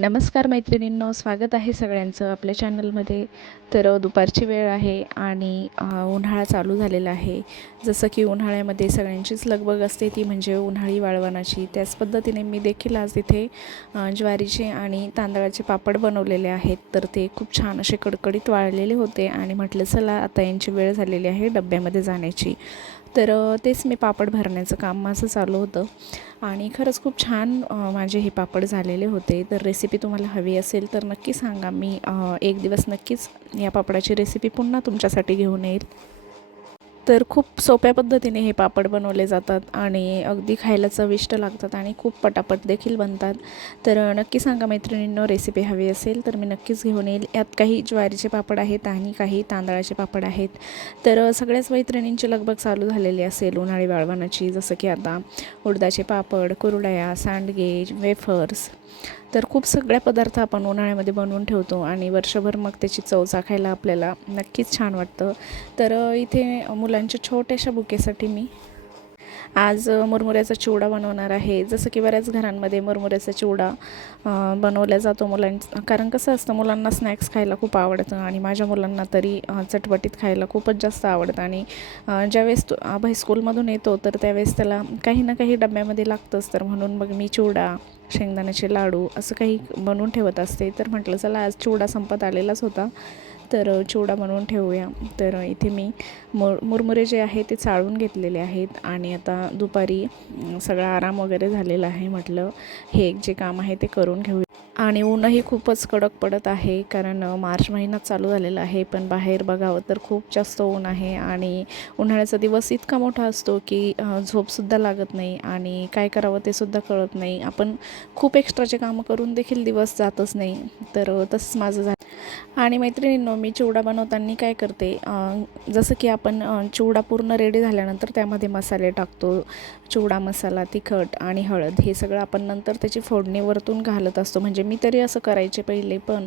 नमस्कार मैत्रिणींनो स्वागत आहे सगळ्यांचं आपल्या चॅनलमध्ये. तर दुपारची वेळ आहे आणि उन्हाळा चालू झालेला आहे. जसं की उन्हाळ्यामध्ये सगळ्यांचीच लगबग असते ती म्हणजे उन्हाळी वाळवणाची. त्याच पद्धतीने मी देखील आज इथे ज्वारीचे आणि तांदळाचे पापड बनवलेले आहेत. तर ते खूप छान असे कडकडीत वाळलेले होते आणि म्हटलं चला आता यांची वेळ झालेली आहे डब्यामध्ये जाण्याची. तर तेच मी पापड भरण्याचं काम माझं चालू होतं. आणि खरंच खूप छान माझे हे पापड झालेले होते. तर रेसिपी तुम्हाला हवी असेल तर नक्की सांगा. मी एक दिवस नक्कीच या पापडाची रेसिपी पुन्हा तुमच्यासाठी घेऊन येईल. तर खूप सोप्या पद्धतीने हे पापड बनवले जातात आणि अगदी खायला चविष्ट लागतात आणि खूप पटापट देखील बनतात. तर नक्की सांगा मैत्रिणींनो रेसिपी हवी असेल तर मी नक्कीच घेऊन येईल. यात काही ज्वारीचे पापड आहेत आणि काही तांदळाचे पापड आहेत. तर सगळ्याच मैत्रिणींची लगबग चालू झालेली असेल. उन्हाळी वाळवणाची जसं की आता उडदाचे पापड कुरडया सँडगेज वेफर्स तर खूप सगळ्या पदार्थ आपण उन्हाळ्यामध्ये बनवून ठेवतो आणि वर्षभर मग त्याची चव चाखायला आपल्याला नक्कीच छान वाटतं. तर इथे मुलांच्या छोट्याशा बुकेसाठी मी आज मुरमुऱ्याचा चिवडा बनवणार आहे. जसं की बऱ्याच घरांमध्ये मुरमुऱ्याचा चिवडा बनवल्या बनवला जातो मुलांचा कारण कसं असतं मुलांना स्नॅक्स खायला खूप आवडतं आणि माझ्या मुलांना तरी चटपटीत खायला खूपच जास्त आवडतं. आणि ज्यावेळेस तो आभा स्कूलमधून येतो तर त्यावेळेस त्याला काही ना काही डब्यामध्ये लागतंच. तर म्हणून मग मी चिवडा शेंगदाण्याचे लाडू असं काही बनवून ठेवत असते. तर म्हटलं चला आज चिवडा संपत आलेलाच होता. तर चिवडा बनवून ठेवूया. तर इथे मी मुर मुरमुरे जे आहे ते चाळून घेतलेले आहेत आणि आता दुपारी सगळा आराम वगैरे झालेला आहे. म्हटलं हे एक जे काम आहे ते करून घेऊया. आणि ऊनही खूपच कडक पडत आहे कारण मार्च महिना चालू झालेला आहे पण बाहेर बघावं तर खूप जास्त ऊन आहे आणि उन्हाळ्याचा दिवस इतका मोठा असतो की झोपसुद्धा लागत नाही आणि काय करावं ते सुद्धा कळत नाही. आपण खूप एक्स्ट्राचे कामं करून देखील दिवस जातच नाही तर तसंच माझं झालं. आणि मैत्रिणींनो मी चिवडा बनवताना काय करते जसं की आपण चिवडा पूर्ण रेडी झाल्यानंतर त्यामध्ये मसाले टाकतो चिवडा मसाला तिखट आणि हळद हे सगळं आपण नंतर त्याची फोडणी वरतून घालत असतो म्हणजे म्हणजे मी तरी असं करायचे पहिले पण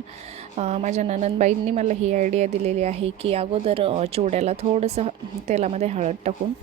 माझ्या ननंदबाईंनी मला ही आयडिया दिलेली आहे की अगोदर चिवड्याला थोडंसं तेलामध्ये हळद टाकून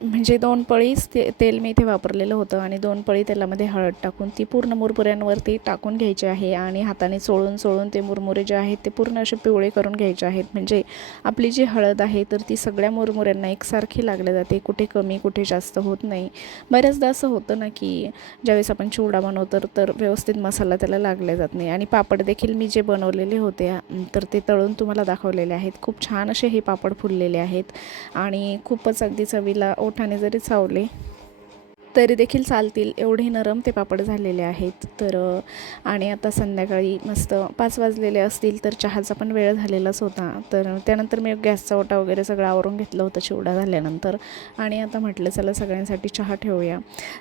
म्हणजे दोन पळीच ते तेल मी इथे वापरलेलं होतं आणि दोन पळी तेलामध्ये हळद टाकून ती पूर्ण मुरमुऱ्यांवरती टाकून घ्यायची आहे आणि हाताने चोळून चोळून ते मुरमुरे जे आहेत ते पूर्ण असे पिवळे करून घ्यायचे आहेत. म्हणजे आपली जी हळद आहे तर ती सगळ्या मुरमुऱ्यांना एकसारखी लागल्या जाते. कुठे कमी कुठे जास्त होत नाही. बऱ्याचदा असं होतं ना की ज्यावेळेस आपण चिवडा बनवतो तर व्यवस्थित मसाला त्याला लागला जात नाही. आणि पापड देखील मी जे बनवलेले होते तर ते तळून तुम्हाला दाखवलेले आहेत. खूप छान असे हे पापड फुललेले आहेत आणि खूपच अगदी चवीला ओठाने जरी चावले तरी देखील चालतील एवढे नरम ते पापड झालेले आहेत. तर आणि आता संध्याकाळी मस्त पाच वाजलेले असतील तर चहाचा पण वेळ झालेलाच होता. तर त्यानंतर मी गॅसचा ओटा वगैरे सगळं आवरून घेतलं होतं चिवडा झाल्यानंतर. आणि आता म्हटलं चला सगळ्यांसाठी चहा ठेवूया.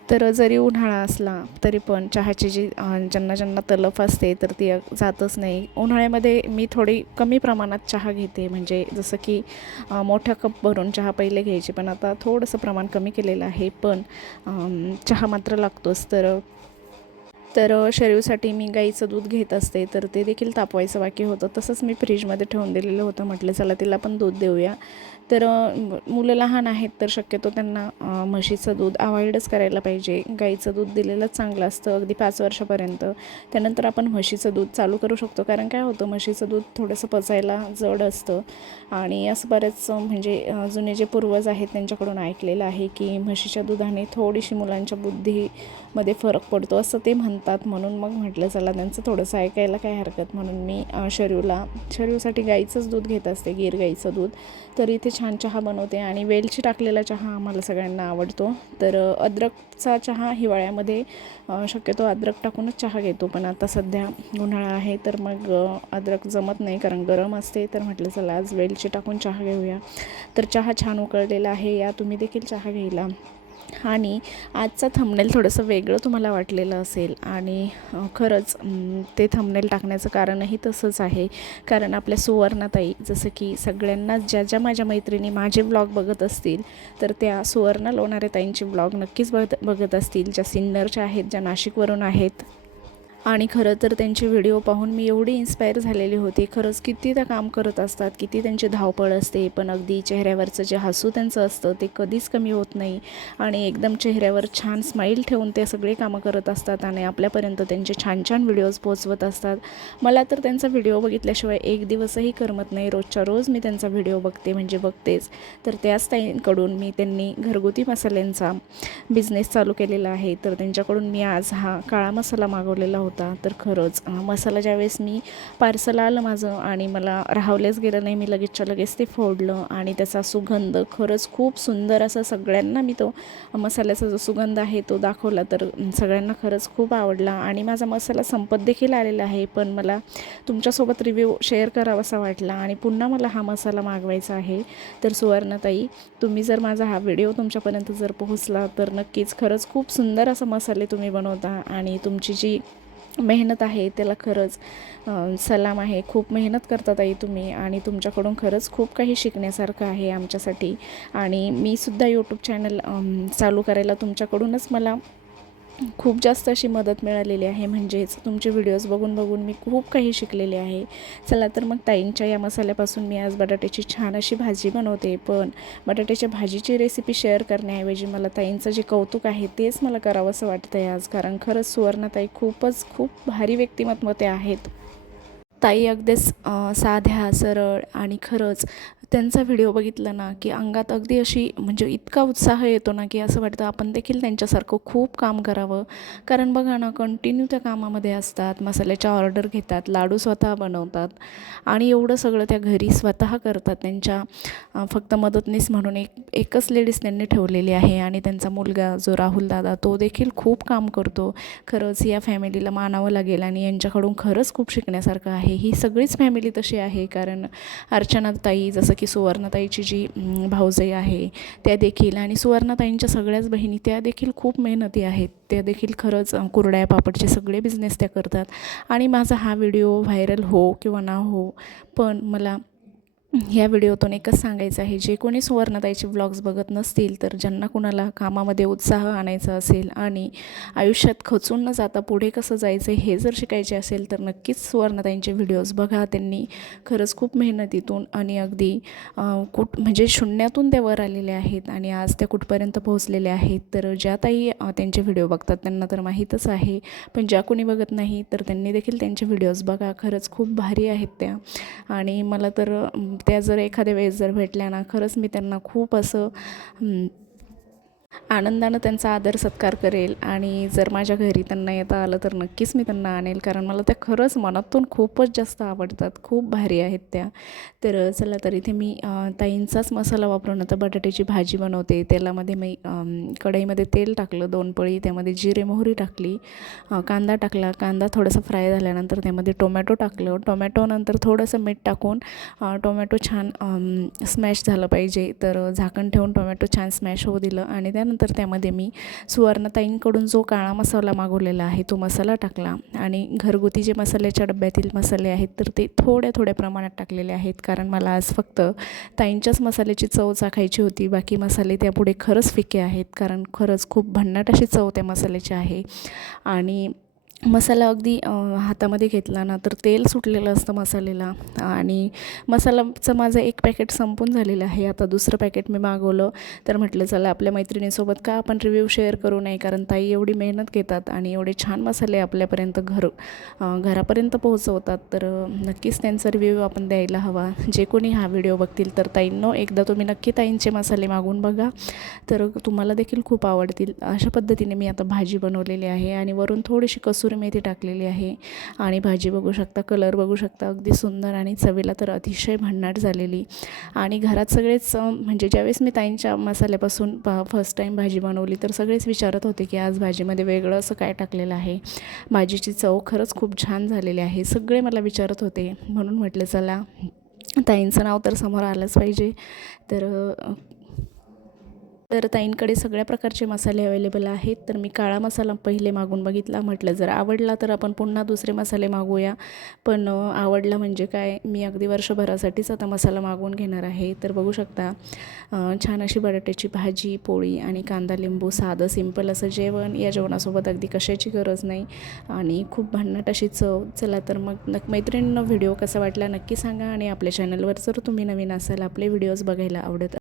तर जरी उन्हाळा असला तरी पण चहाची जी ज्यांना ज्यांना तलफ असते तर ती जातच नाही. उन्हाळ्यामध्ये मी थोडी कमी प्रमाणात चहा घेते. म्हणजे जसं की मोठ्या कप भरून चहा पहिले घ्यायची पण आता थोडंसं प्रमाण कमी केलेलं आहे. पण चहा मात्र लागतोच तर तर शरीरसाठी मी गाईचं दूध घेत असते तर ते देखील तापवायचं बाकी होतं. तसंच मी फ्रीजमध्ये ठेवून दिलेलं होतं म्हटलं चला तिला पण दूध देऊया. तर मुलं लहान आहेत तर शक्यतो त्यांना म्हशीचं दूध अवॉइडच करायला पाहिजे. गाईचं दूध दिलेलंच चांगलं असतं अगदी पाच वर्षापर्यंत. त्यानंतर आपण म्हशीचं दूध चालू करू शकतो. कारण काय होतं म्हशीचं दूध थोडंसं पचायला जड असतं. आणि असं बरेच म्हणजे जुने जे पूर्वज आहेत त्यांच्याकडून ऐकलेलं आहे की म्हशीच्या दुधाने थोडीशी मुलांच्या बुद्धीमध्ये फरक पडतो असं ते म्हणतात. म्हणून मग म्हटलं चला त्यांचं थोडंसं ऐकायला काय हरकत म्हणून मी शरीरला शरीरसाठी गाईचंच दूध घेत असते गीर गाईचं दूध. तर इथे छान चहा बनवते आणि वेलची टाकलेला चहा आम्हाला सगळ्यांना आवडतो. तर अद्रकचा चहा हिवाळ्यामध्ये शक्यतो अद्रक टाकूनच चहा घेतो. पण आता सध्या उन्हाळा आहे तर मग अद्रक जमत नाही कारण गरम असते. तर म्हटलं चला आज वेलची टाकून चहा घेऊया. तर चहा छान उकळलेला आहे. या तुम्ही देखील चहा घ्यायला. आणि आजचा थंबनेल थोडंसं वेगळं तुम्हाला वाटलेलं असेल आणि खरंच ते थंबनेल टाकण्याचं कारणही तसंच आहे. कारण आपल्या सुवर्णाताई जसं की सगळ्यांना ज्या ज्या माझ्या मैत्रिणी माझे व्लॉग बघत असतील तर त्या सुवर्ण लोणारे ताईंचे व्लॉग नक्कीच बघत बघत असतील. ज्या सिन्नरच्या आहेत ज्या नाशिकवरून आहेत आणि खरं तर त्यांचे व्हिडिओ पाहून मी एवढी इन्स्पायर झालेली होती. खरंच किती त्या काम करत असतात किती त्यांची धावपळ असते पण अगदी चेहऱ्यावरचं जे हसू त्यांचं असतं ते कधीच कमी होत नाही. आणि एकदम चेहऱ्यावर छान स्माईल ठेवून ते सगळे कामं करत असतात आणि आपल्यापर्यंत त्यांचे छान छान व्हिडिओज पोचवत असतात. मला तर त्यांचा व्हिडिओ बघितल्याशिवाय एक दिवसही करमत नाही. रोजच्या रोज मी त्यांचा व्हिडिओ बघते म्हणजे बघतेच. तर त्याच ताईंकडून मी त्यांनी घरगुती मसाल्यांचा बिझनेस चालू केलेला आहे. तर त्यांच्याकडून मी आज हा काळा मसाला मागवलेला होता. तर खरंच मसाला ज्यावेळेस मी पार्सल आलं माझं आणि मला राहवलेच गेलं नाही मी लगेचच्या लगेच ते फोडलं आणि त्याचा सुगंध खरंच खूप सुंदर असं सगळ्यांना मी तो मसाल्याचा जो सुगंध आहे तो दाखवला तर सगळ्यांना खरंच खूप आवडला आणि माझा मसाला संपत देखील आलेला आहे पण मला तुमच्यासोबत रिव्ह्यू शेअर करावासा वाटला आणि पुन्हा मला हा मसाला मागवायचा आहे. तर सुवर्णताई तुम्ही जर माझा हा व्हिडिओ तुमच्यापर्यंत जर पोहोचला तर नक्कीच खरंच खूप सुंदर असं मसाले तुम्ही बनवता आणि तुमची जी मेहनत आहे त्याला खरंच सलाम आहे. खूप मेहनत करतात आई तुम्ही आणि तुमच्याकडून खरंच खूप काही शिकण्यासारखं आहे आमच्यासाठी. आणि मी सुद्धा यूट्यूब चॅनल चालू करायला तुमच्याकडूनच मला खूप जास्त अशी मदत मिळालेली आहे. म्हणजेच तुमचे व्हिडिओज बघून बघून मी खूप काही शिकलेले आहे. चला तर मग ताईंच्या या मसाल्यापासून मी आज बटाट्याची छान अशी भाजी बनवते. पण बटाट्याच्या भाजीची रेसिपी शेअर करण्याऐवजी मला ताईंचं जे कौतुक आहे तेच मला करावंसं वाटतं आहे आज. कारण खरंच सुवर्णाताई खूपच खूप भारी व्यक्तिमत्व ते आहेत. ताई अगदीच साध्या सरळ आणि खरंच त्यांचा व्हिडिओ बघितला ना की अंगात अगदी अशी म्हणजे इतका उत्साह येतो ना की असं वाटतं आपण देखील त्यांच्यासारखं खूप काम करावं. कारण बघा ना कंटिन्यू त्या कामामध्ये असतात मसाल्याच्या ऑर्डर घेतात लाडू स्वतः बनवतात आणि एवढं सगळं त्या घरी स्वतः करतात त्यांच्या फक्त मदतनीस म्हणून एक एकच लेडीज त्यांनी ठेवलेली आहे आणि त्यांचा मुलगा जो राहुल दादा तो देखील खूप काम करतो. खरंच या फॅमिलीला मानावं लागेल आणि यांच्याकडून खरंच खूप शिकण्यासारखं आहे. ही सगळीच फॅमिली तशी आहे. कारण अर्चनाताई जसं की सुवर्णताईची जी भाऊजाई आहे त्या देखील आणि सुवर्णताईंच्या सगळ्याच बहिणी त्या देखील खूप मेहनती आहेत. त्या देखील खरंच कुरड्या पापडचे सगळे बिझनेस त्या करतात. आणि माझा हा व्हिडिओ व्हायरल हो किंवा ना हो पण मला ह्या व्हिडिओतून एकच सांगायचं आहे जे कोणी सुवर्णताईचे व्लॉग्स बघत नसतील तर ज्यांना कुणाला कामामध्ये उत्साह आणायचा असेल आणि आयुष्यात खचून न जाता पुढे कसं जायचं हे जर शिकायचे असेल तर नक्कीच सुवर्णताईंचे व्हिडिओज बघा. त्यांनी खरंच खूप मेहनतीतून आणि अगदी कुठ म्हणजे शून्यातून त्या वर आलेले आहेत आणि आज त्या कुठपर्यंत पोहोचलेल्या आहेत तर ज्या ताई त्यांचे व्हिडिओ बघतात त्यांना तर माहीतच आहे. पण ज्या कोणी बघत नाही तर त्यांनी देखील त्यांचे व्हिडिओज बघा. खरंच खूप भारी आहेत त्या. आणि मला तर त्या जर एखाद्या वेळेस जर भेटल्या ना खरंच मी त्यांना खूप असं आनंदानं त्यांचा आदर सत्कार करेल आणि जर माझ्या घरी त्यांना येता आलं तर नक्कीच मी त्यांना आणेल कारण मला त्या खरंच मनातून खूपच जास्त आवडतात खूप भारी आहेत त्या. तर चला तर इथे मी ताईंचाच मसाला वापरून आता बटाट्याची भाजी बनवते. तेलामध्ये मी कढईमध्ये तेल टाकलं दोन पळी त्यामध्ये जिरे मोहरी टाकली कांदा टाकला. कांदा थोडासा फ्राय झाल्यानंतर त्यामध्ये टोमॅटो टाकलं. टोमॅटोनंतर थोडंसं मीठ टाकून टोमॅटो छान स्मॅश झालं पाहिजे. तर झाकण ठेवून टोमॅटो छान स्मॅश होऊ दिलं आणि त्या झाल्यानंतर त्यामध्ये मी सुवर्णताईंकडून जो काळा मसाला मागवलेला आहे तो मसाला टाकला. आणि घरगुती जे मसाल्याच्या डब्यातील मसाले आहेत तर ते थोड्या थोड्या प्रमाणात टाकलेले आहेत. कारण मला आज फक्त ताईंच्याच मसाल्याची चव चाखायची होती. बाकी मसाले त्यापुढे खरंच फिके आहेत. कारण खरंच खूप भन्नाट अशी चव त्या मसाल्याची आहे. आणि मसाला अगदी हातामध्ये घेतला ना तर तेल सुटलेलं असतं मसाल्याला. आणि मसालाचं माझं एक पॅकेट संपून झालेलं आहे. आता दुसरं पॅकेट मी मागवलं तर म्हटलं चला आपल्या मैत्रिणीसोबत का आपण रिव्ह्यू शेअर करू नये? कारण ताई एवढी मेहनत घेतात आणि एवढे छान मसाले आपल्यापर्यंत घर घरापर्यंत पोहोचवतात. तर नक्कीच त्यांचा रिव्ह्यू आपण द्यायला हवा. जे कोणी हा व्हिडिओ बघतील तर ताईंनो एकदा तुम्ही नक्की ताईंचे मसाले मागून बघा. तर तुम्हाला देखील खूप आवडतील. अशा पद्धतीने मी आता भाजी बनवलेली आहे आणि वरून थोडीशी कसुरी मेथी टाकलेली आहे. आणि भाजी बघू शकता कलर बघू शकता अगदी सुंदर आणि चवीला तर अतिशय भन्नाट झालेली. आणि घरात सगळेच म्हणजे ज्यावेळेस मी ताईंच्या मसाल्यापासून फर्स्ट टाईम भाजी बनवली तर सगळेच विचारत होते की आज भाजीमध्ये वेगळं असं काय टाकलेलं आहे. भाजीची चव खरंच खूप छान झालेली आहे. सगळे मला विचारत होते म्हणून म्हटलं चला ताईंचं नाव तर समोर आलंच पाहिजे. तर तर ताईंकडे सगळ्या प्रकारचे मसाले अवेलेबल आहेत. तर मी काळा मसाला पहिले मागून बघितला. म्हटलं जर आवडला तर आपण पुन्हा दुसरे मसाले मागूया. पण आवडला म्हणजे काय? मी अगदी वर्षभरासाठीच आता मसाला मागवून घेणार आहे. तर बघू शकता छान अशी बटाट्याची भाजी पोळी आणि कांदा लिंबू साधं सिंपल असं जेवण या जेवणासोबत अगदी कशाची गरज नाही. आणि खूप भन्नाट अशी चव. चला तर मग नक मैत्रिणींना व्हिडिओ कसा वाटला नक्की सांगा आणि आपल्या चॅनलवर जर तुम्ही नवीन असाल आपले व्हिडिओज बघायला आवडत